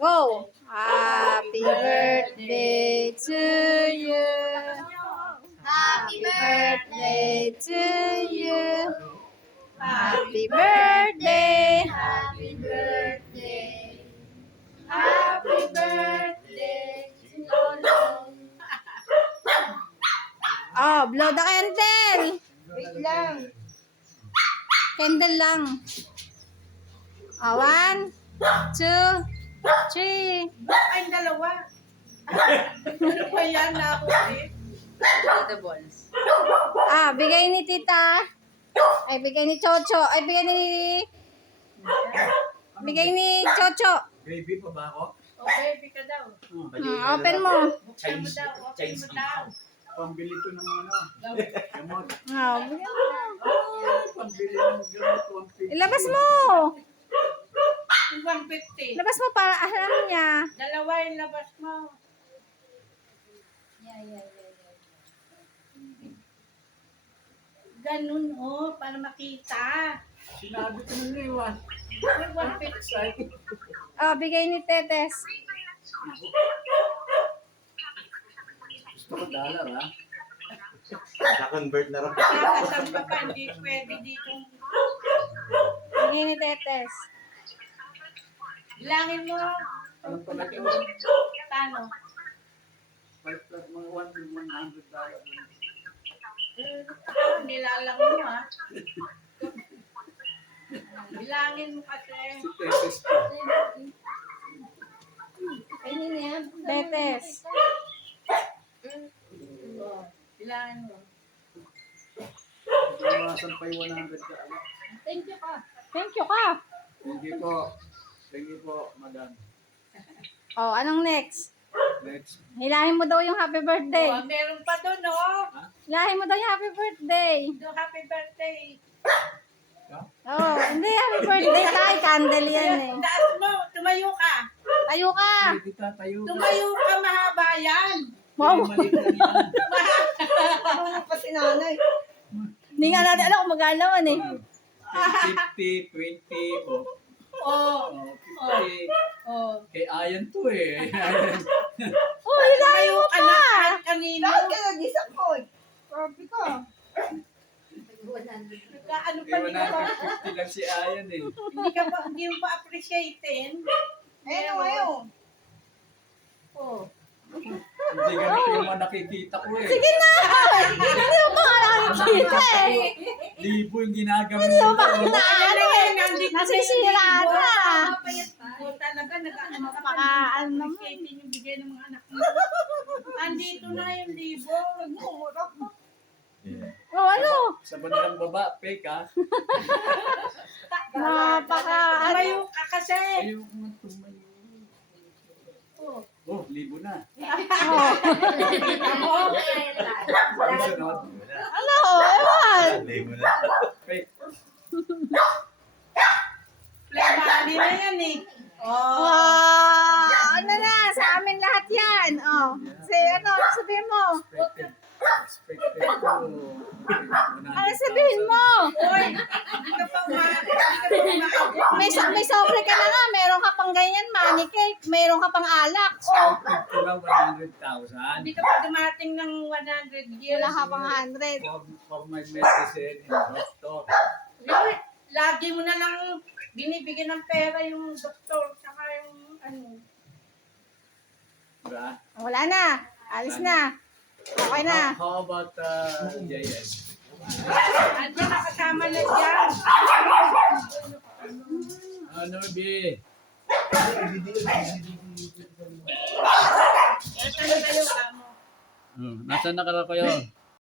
Go! Happy birthday to you. Happy birthday to you. Happy birthday. Happy birthday. Happy birthday to you. Oh, blow the candle. Wait lang. Candle lang. Oh, 1, 2, 3. Ay, dalawa. Ano ba yan? Nakakupit. Ah, bigay ni tita. Ay, bigay ni Chocho. Ay, bigay ni Chocho. Baby pa ba ako? Okay, bika daw. Open mo. Buksan mo daw. Open mo daw. Pambili to ng ano. Gamot. Oh, bigay mo. Pambili ng gamot. 150. Ilabas mo. 150. Labas mo para alam niya. Dalawa yung labas mo. Ganun para makita. Sinabi ko na iwan. May 150. Oh, bigay ni Tetes. Gusto ko dollar ha. Na-convert na rin. Kakasal ka pa, hindi pwede dito. Bigay ni Tetes. Bilangin mo. Ano pala ito? Paano? 5 plus mga 100 dollar. Nilalang mo Bilangin mo kasi. Si Tesis pa. Tetes. Bilangin mo. Bawasan pa yung 100 dollar. Thank you ka. Thank you ka. Thank you po. Thank you po, madam. Oh, anong next? Next. Hilahin mo daw yung happy birthday. Meron pa doon, Hilahin mo daw yung happy birthday. Happy birthday. Oh, hindi happy birthday tayo. Candle yan eh. Taas mo, tumayo ka. Tayo ka. Hindi tatayo ka. Tumayo ka, mahaba yan. Wow. Maliit lang yan. Ano pa si nanay? Hindi nga natin alam kung magalawan eh. 50, 20, o. Oh, 50. Kay Ayan to eh. Oh, hilahin mo ka pa. na kahit kanino. Bakit ka nag-disappoint? Grabe ka. Ano pa Kay din ba? 150 lang si Ayan eh. Hindi mo pa appreciating. Ayun, ngayon. Hindi ganito yung mga nakikita ko eh. Sige na. Hindi mo pa nga nakikita eh. Libo yung ginagamit Hindi mo mo. pa kita ano eh. Nasisira na. Talaga, Baka ano naman. appreciating yung bigay ng mga anak mo. Andito na yung libo. Oh, ano? Sa bandang baba, fake ha. Napaka ano. Tumayo ka kasi. Ayaw ko nga tumayo. Oh, libo na. Oh. Sunod. Ano? Ewan. Hindi mo na. Fake. Play money na yan eh. Oh, ano na? Sa amin lahat yan. Oh. Ano? Sabihin mo. Expected. Expected ko. Ano sabihin mo? Uy, hindi ka pa umaabot. May sobre ka na nga. Meron ka pang ganyan, money cake. Meron ka pang alak. Oh. Expected ko na 100,000 Hindi ka pa dumating ng 100 years. Wala ka pang 100. for my medicine and doctor. Lagi mo na lang binibigyan ng pera yung doktor saka yung ano. Diba? Wala na. Alis na. Okay na. How about JS? Andiyan nakasama na dyan. Ano, B? Ito na kayo kamo. Nasaan na kayo?